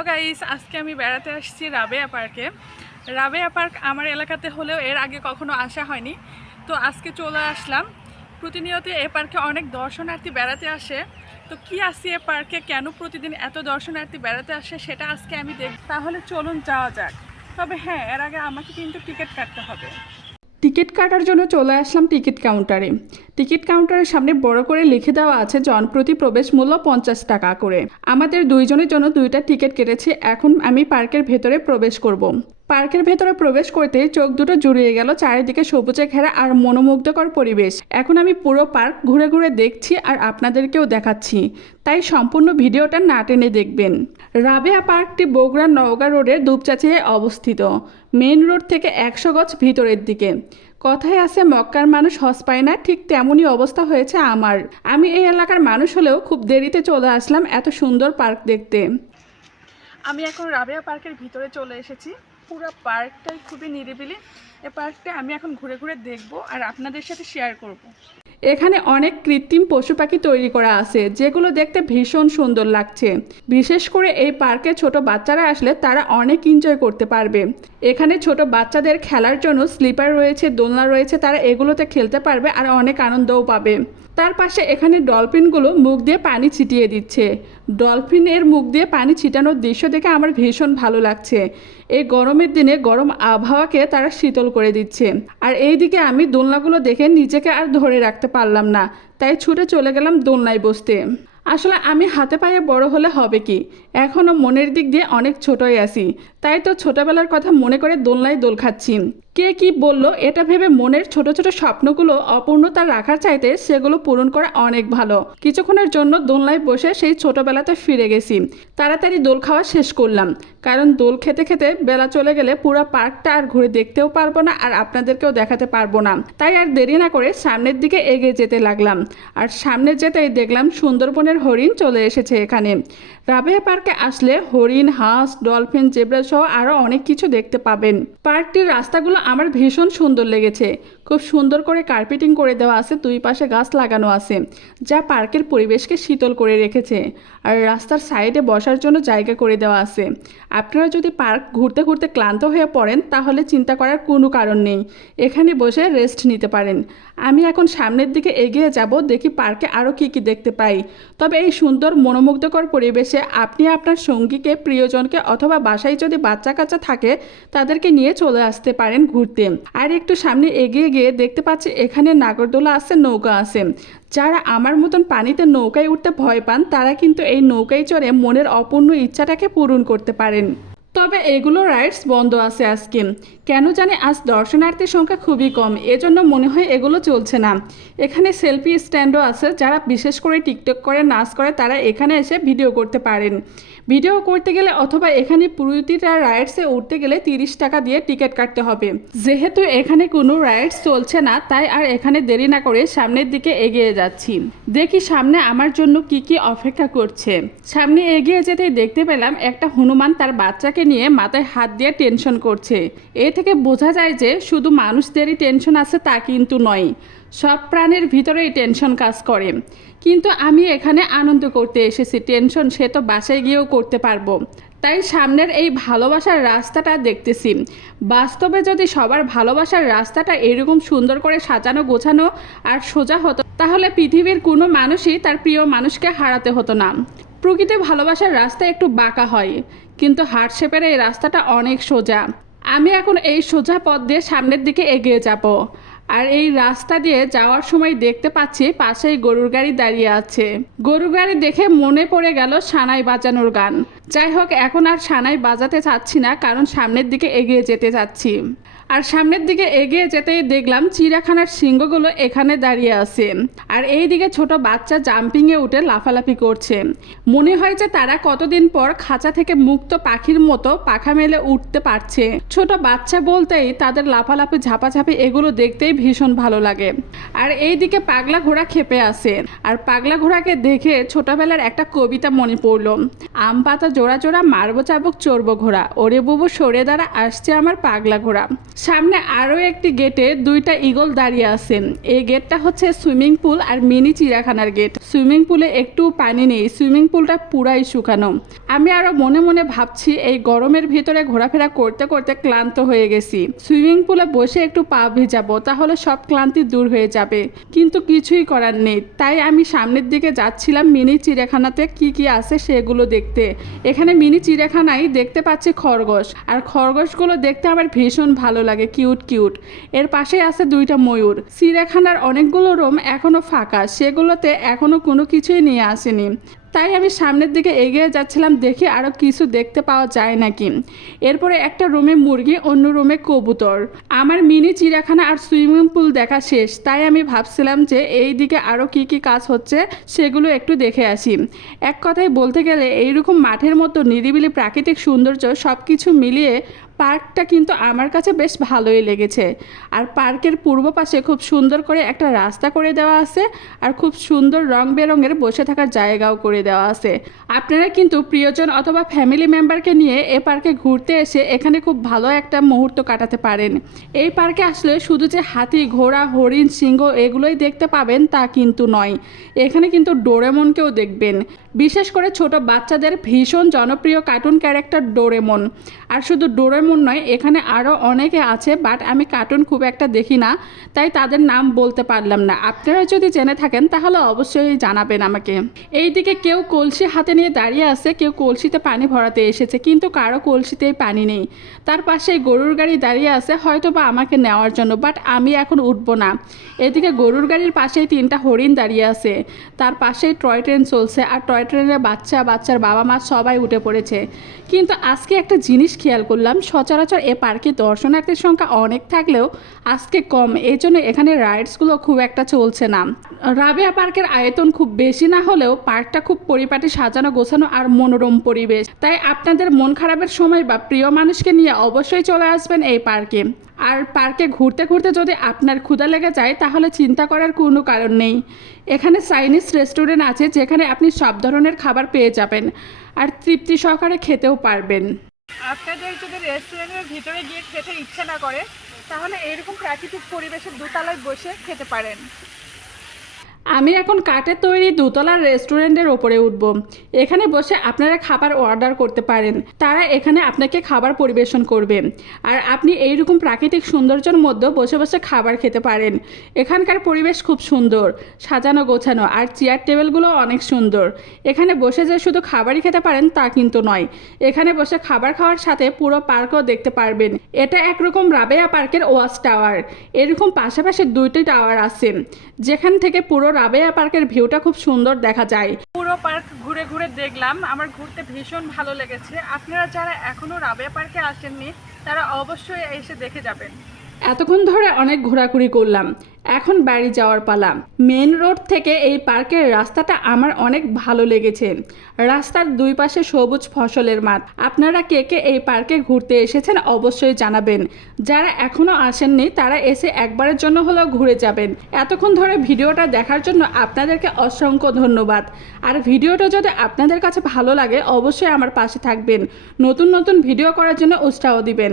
Hello guys, আজকে আমি বেড়াতে আসছি রাবেয়া পার্কে। রাবেয়া পার্ক আমার এলাকাতে হলেও এর আগে কখনো আসা হয়নি। তো আজকে চলে আসলাম। প্রতিনিয়ত এ পার্কে অনেক দর্শনার্থী বেড়াতে আসে। তো কি আসছে এ পার্কে? কেন প্রতিদিন এত দর্শনার্থী বেড়াতে আসে? সেটা আজকে আমি দেখ তাহলে চলুন যাওয়া যাক। তবে হ্যাঁ এর আগে আমাকে কিন্তু টিকিট কাটতে হবে। টিকিট কাটার জন্য চলে আসলাম টিকিট কাউন্টারে টিকিট কাউন্টারের সামনে বড় করে লিখে দেওয়া আছে জনপ্রতি প্রবেশ মূল্য পঞ্চাশ টাকা করে আমাদের দুইজনের জন্য দুইটা টিকিট কেটেছে, এখন আমি পার্কের ভেতরে প্রবেশ করব। পার্কের ভেতরে প্রবেশ করতেই চোখ দুটো জুড়িয়ে গেল চারিদিকে সবুজে ঘেরা আর মনোমুগ্ধকর পরিবেশ। এখন আমি পুরো পার্ক ঘুরে ঘুরে দেখছি আর আপনাদেরকেও দেখাচ্ছি। তাই সম্পূর্ণ ভিডিওটা না টেনে দেখবেন। রাবেয়া পার্কটি বগুড়া নওগাঁ রোডের দুপচাচিয়ে অবস্থিত। মেন রোড থেকে একশো গজ ভিতরের দিকে। কথায় আছে, মক্কার মানুষ হস পায় না, ঠিক তেমনই অবস্থা হয়েছে আমার। আমি এই এলাকার মানুষ হলেও খুব দেরিতে চলে আসলাম এত সুন্দর পার্ক দেখতে। আমি এখন রাবেয়া পার্কের ভিতরে চলে এসেছি। পুরো পার্কটাই খুবই নিরিবিলি এ পার্কটা আমি এখন ঘুরে ঘুরে দেখব আর আপনাদের সাথে শেয়ার করব। এখানে অনেক কৃত্রিম পশু পাখি তৈরি করা আছে, যেগুলো দেখতে ভীষণ সুন্দর লাগছে। বিশেষ করে এই পার্কে ছোট বাচ্চারা আসলে তারা অনেক এনজয় করতে পারবে। এখানে ছোট বাচ্চাদের খেলার জন্য স্লিপার রয়েছে, দোলনা রয়েছে, তারা এগুলোতে খেলতে পারবে আর অনেক আনন্দও পাবে। তার পাশে এখানে ডলফিনগুলো মুখ দিয়ে পানি ছিটিয়ে দিচ্ছে। ডলফিনের মুখ দিয়ে পানি ছিটানোর দৃশ্য দেখে আমার ভীষণ ভালো লাগছে। এই গরমের দিনে গরম আবহাওয়াকে তারা শীতল করে দিচ্ছে। আর এই দিকে আমি দোলনাগুলো দেখে নিজেকে আর ধরে রাখতে পারলাম না। তাই ছুটে চলে গেলাম দোলনায় বসতে। আসলে আমি হাতে পায়ে বড় হলে হবে কি? এখনও মনের দিক দিয়ে অনেক ছোটই আছি। তাই তো ছোটবেলার কথা মনে করে দোলনায় দোল খাচ্ছি। কে কি বলল এটা ভেবে মনের ছোট ছোট স্বপ্নগুলো অপূর্ণতা রাখার চাইতে সেগুলো পূরণ করা অনেক ভালো। কিছুক্ষণের জন্য দোলনায় বসে সেই ছোটবেলাতে ফিরে গেছি। তাড়াতাড়ি দোল খাওয়া শেষ করলাম। কারণ দোল খেতে খেতে বেলা চলে গেলে পুরো পার্কটা আর ঘুরে দেখতেও পারব না আর আপনাদেরকেও দেখাতে পারব না। তাই আর দেরি না করে সামনের দিকে এগিয়ে যেতে লাগলাম। আর সামনে যেতেই দেখলাম সুন্দরবনের হরিণ চলে এসেছে এখানে। রাবেয়া পার্কে আসলে হরিণ, হাঁস, ডলফিন, জেব্রা সহ আরও অনেক কিছু দেখতে পাবেন। পার্কটির রাস্তাগুলো আমার ভীষণ সুন্দর লেগেছে। খুব সুন্দর করে কার্পেটিং করে দেওয়া আছে, দুই পাশে গাছ লাগানো আছে, যা পার্কের পরিবেশকে শীতল করে রেখেছে। আর রাস্তার সাইডে বসার জন্য জায়গা করে দেওয়া আছে। আপনারা যদি পার্ক ঘুরতে ঘুরতে ক্লান্ত হয়ে পড়েন, তাহলে চিন্তা করার কোনো কারণ নেই। এখানে বসে রেস্ট নিতে পারেন। আমি এখন সামনের দিকে এগিয়ে যাব, দেখি পার্কে আরও কী কী দেখতে পাই। তবে এই সুন্দর মনোমুগ্ধকর পরিবেশে আপনি আপনার সঙ্গীকে, প্রিয়জনকে অথবা বাসায় যদি বাচ্চা কাচ্চা থাকে, তাদেরকে নিয়ে চলে আসতে পারেন ঘুরতে। আর একটু সামনে এগিয়ে গিয়ে দেখতে পাচ্ছি এখানে নাগরদোলা আছে, নৌকা আছে। যারা আমার মতন পানিতে নৌকায় উঠতে ভয় পান, তারা কিন্তু এই নৌকায় চড়ে মনের অপূর্ণ ইচ্ছাটাকে পূরণ করতে পারেন। তবে এগুলো রাইডস বন্ধ আছে আজকে। কেন জানি আজ দর্শনার্থীর সংখ্যা খুবই কম, এজন্য মনে হয় এগুলো চলছে না। এখানে সেলফি স্ট্যান্ডও আছে, যারা বিশেষ করে টিকটক করে, নাচ করে, তারা এখানে এসে ভিডিও করতে পারেন। ভিডিও করতে গেলে অথবা এখানে প্রতিটা রাইডসে উঠতে গেলে তিরিশ টাকা দিয়ে টিকিট কাটতে হবে। যেহেতু এখানে কোনো রাইডস চলছে না, তাই আর এখানে দেরি না করে সামনের দিকে এগিয়ে যাচ্ছি। দেখি সামনে আমার জন্য কি কি অপেক্ষা করছে। সামনে এগিয়ে যেতেই দেখতে পেলাম একটা হনুমান তার বাচ্চাকে নিয়ে মাথায় হাত দিয়ে টেনশন করছে। এ থেকে বোঝা যায় যে শুধু মানুষদেরই টেনশন আছে তা কিন্তু নয়, সব প্রাণের ভিতরেই টেনশন কাজ করে। কিন্তু আমি এখানে আনন্দ করতে এসেছি, টেনশন সে তো বাসায় গিয়েও করতে পারব। তাই সামনের এই ভালোবাসার রাস্তাটা দেখতেছি। বাস্তবে যদি সবার ভালোবাসার রাস্তাটা এরকম সুন্দর করে সাজানো, গোছানো আর সোজা হতো, তাহলে পৃথিবীর কোনো মানুষই তার প্রিয় মানুষকে হারাতে হতো না। প্রকৃতি ভালোবাসার রাস্তা একটু বাঁকা হয়, কিন্তু হার্ট শেপের এই রাস্তাটা অনেক সোজা। আমি এখন এই সোজা পথ দিয়ে সামনের দিকে এগিয়ে যাব। আর এই রাস্তা দিয়ে যাওয়ার সময় দেখতে পাচ্ছি পাশেই গরুর গাড়ি দাঁড়িয়ে আছে। গরুর গাড়ি দেখে মনে পড়ে গেল সানাই বাজানোর গান। যাই হোক, এখন আর সানাই বাজাতে চাচ্ছি না, কারণ সামনের দিকে এগিয়ে যেতে চাচ্ছি। আর সামনের দিকে এগিয়ে যেতেই দেখলাম চিড়িয়াখানার সিংহগুলো এখানে দাঁড়িয়ে আছে। আর এই দিকে ছোট বাচ্চা জাম্পিংয়ে উঠে লাফালাফি করছে। মনে হয় যে তারা কতদিন পর খাঁচা থেকে মুক্ত পাখির মতো পাখা মেলে উঠতে পারছে। ছোট বাচ্চা বলতেই তাদের লাফালাফি, ঝাপাঝাপি এগুলো দেখতেই ভীষণ ভালো লাগে। আর এই দিকে পাগলা ঘোড়া খেপে আসে আর পাগলা ঘোড়াকে দেখে ছোটবেলার একটা কবিতা মনে পড়ল, আম পাতা জোড়া জোড়া, মারবো চাবুক, চড়বো ঘোড়া, ওরে বুবু সরে দ্বারা আসছে আমার পাগলা ঘোড়া। সামনে আরও একটি গেটে দুইটা ইগল দাঁড়িয়ে আছে। এই গেটটা হচ্ছে সুইমিং পুল আর মিনি চিড়িয়াখানার গেট। সুইমিং পুলে একটু পানি নেই, সুইমিং পুলটা পুরাই শুকানো। আমি আরও মনে মনে ভাবছি, এই গরমের ভিতরে ঘোরাফেরা করতে করতে ক্লান্ত হয়ে গেছি। সুইমিং পুলে বসে একটু পা ভিজাবো, তাহলে সব ক্লান্তি দূর হয়ে যাবে। কিন্তু কিছুই করার নেই। তাই আমি সামনের দিকে যাচ্ছিলাম মিনি চিড়িয়াখানাতে কি কি আছে সেগুলো দেখতে। এখানে মিনি চিড়িয়াখানায় দেখতে পাচ্ছি খরগোশ। আর খরগোশগুলো দেখতে আমার ভীষণ ভালো লাগে কিউট কিউট। এর পাশে আছে দুইটা ময়ূর। চিড়িয়াখানার অনেকগুলো রুম এখনও ফাঁকা। সেগুলোতে এখনও কোনো কিছুই নিয়ে আসেনি। তাই আমি সামনের দিকে এগিয়ে যাচ্ছিলাম দেখি আরও কিছু দেখতে পাওয়া যায় নাকি। এরপরে একটা রুমে মুরগি, অন্য রুমে কবুতর। আমার মিনি চিড়িয়াখানা আর সুইমিং পুল দেখা শেষ, তাই আমি ভাবছিলাম যে এই দিকে আরও কি কি কাজ হচ্ছে সেগুলো একটু দেখে আসি। এক কথায় বলতে গেলে এইরকম মাঠের মতো নিরিবিলি প্রাকৃতিক সৌন্দর্য সব কিছু মিলিয়ে পার্কটা কিন্তু আমার কাছে বেশ ভালোই লেগেছে। আর পার্কের পূর্ব পাশে খুব সুন্দর করে একটা রাস্তা করে দেওয়া আছে, আর খুব সুন্দর রং বেরঙের বসে থাকার জায়গাও করে দেওয়া আছে। আপনারা কিন্তু প্রিয়জন অথবা ফ্যামিলি মেম্বারকে নিয়ে এ পার্কে ঘুরতে এসে এখানে খুব ভালো একটা মুহূর্ত কাটাতে পারেন। এই পার্কে আসলে শুধু যে হাতি, ঘোড়া, হরিণ, সিংহ এগুলোই দেখতে পাবেন তা কিন্তু নয়। এখানে কিন্তু ডোরেমনকেও দেখবেন। বিশেষ করে ছোট বাচ্চাদের ভীষণ জনপ্রিয় কার্টুন ক্যারেক্টার ডোরেমন আর শুধু ডোরেমন নয়, এখানে আরও অনেকে আছে বাট আমি কার্টুন খুব একটা দেখি না, তাই তাদের নাম বলতে পারলাম না। আপনারা যদি জেনে থাকেন, তাহলে অবশ্যই জানাবেন আমাকে। এইদিকে কেউ কলসি হাতে নিয়ে দাঁড়িয়ে আছে, কেউ কলসিতে পানি ভরাতে এসেছে, কিন্তু কারও কলসিতেই পানি নেই। তার পাশে গরুর গাড়ি দাঁড়িয়ে আছে হয়তো বা আমাকে নেওয়ার জন্য বাট আমি এখন উঠবো না। এদিকে গরুর গাড়ির পাশেই তিনটা হরিণ দাঁড়িয়ে আছে, তার পাশেই টয় ট্রেন চলছে, আর টয় ট্রেনে বাচ্চা, বাচ্চার বাবা মা সবাই উঠে পড়েছে। কিন্তু আজকে একটা জিনিস খেয়াল করলাম, সচরাচর এ পার্কে দর্শনার্থীর সংখ্যা অনেক থাকলেও আজকে কম। এই জন্য এখানে রাইডসগুলো খুব একটা চলছে না। রাবেয়া পার্কের আয়তন খুব বেশি না হলেও পার্কটা খুব পরিপাটি সাজানো, গোছানো আর মনোরম পরিবেশ। তাই আপনাদের মন খারাপের সময় বা প্রিয় মানুষকে নিয়ে অবশ্যই চলে আসবেন এই পার্কে। আর পার্কে ঘুরতে ঘুরতে যদি আপনার ক্ষুধা লেগে যায়, তাহলে চিন্তা করার কোনো কারণ নেই। এখানে চাইনিজ রেস্টুরেন্ট আছে যেখানে আপনি সব ধরনের খাবার পেয়ে যাবেন আর তৃপ্তি সহকারে খেতেও পারবেন। আপনাদের যদি রেস্টুরেন্টের ভিতরে গিয়ে খেতে ইচ্ছে না করে, তাহলে এরকম প্রাকৃতিক পরিবেশের দোতলায় বসে খেতে পারেন। আমি এখন কাঠের তৈরি দোতলার রেস্টুরেন্টের ওপরে উঠব। এখানে বসে আপনারা খাবার অর্ডার করতে পারেন। তারা এখানে আপনাকে খাবার পরিবেশন করবে। আর আপনি এইরকম প্রাকৃতিক সৌন্দর্যের মধ্যে বসে বসে খাবার খেতে পারেন। এখানকার পরিবেশ খুব সুন্দর, সাজানো গোছানো আর চেয়ার টেবিলগুলো অনেক সুন্দর। এখানে বসে যে শুধু খাবারই খেতে পারেন তা কিন্তু নয়। এখানে বসে খাবার খাওয়ার সাথে পুরো পার্কও দেখতে পারবেন। এটা একরকম রাবেয়া পার্কের ওয়াচ টাওয়ার। এরকম পাশাপাশি দুইটি টাওয়ার আছে। যেখান থেকে পুরো রাবেয়া পার্কের ভিউটা খুব সুন্দর দেখা যায়। পুরো পার্ক ঘুরে ঘুরে দেখলাম, আমার ঘুরতে ভীষণ ভালো লেগেছে। আপনারা যারা এখনও রাবেয়া পার্কে আসেননি, তারা অবশ্যই এসে দেখে যাবেন। এতক্ষণ ধরে অনেক ঘোরাঘুরি করলাম। এখন বাড়ি যাওয়ার পালা। মেন রোড থেকে এই পার্কের রাস্তাটা আমার অনেক ভালো লেগেছে। রাস্তার দুই পাশে সবুজ ফসলের মাঠ। আপনারা কে কে এই পার্কে ঘুরতে এসেছেন অবশ্যই জানাবেন। যারা এখনও আসেননি, তারা এসে একবারের জন্য হলেও ঘুরে যাবেন। এতক্ষণ ধরে ভিডিওটা দেখার জন্য আপনাদেরকে অসংখ্য ধন্যবাদ। আর ভিডিওটা যদি আপনাদের কাছে ভালো লাগে, অবশ্যই আমার পাশে থাকবেন। নতুন নতুন ভিডিও করার জন্য উৎসাহ দিবেন।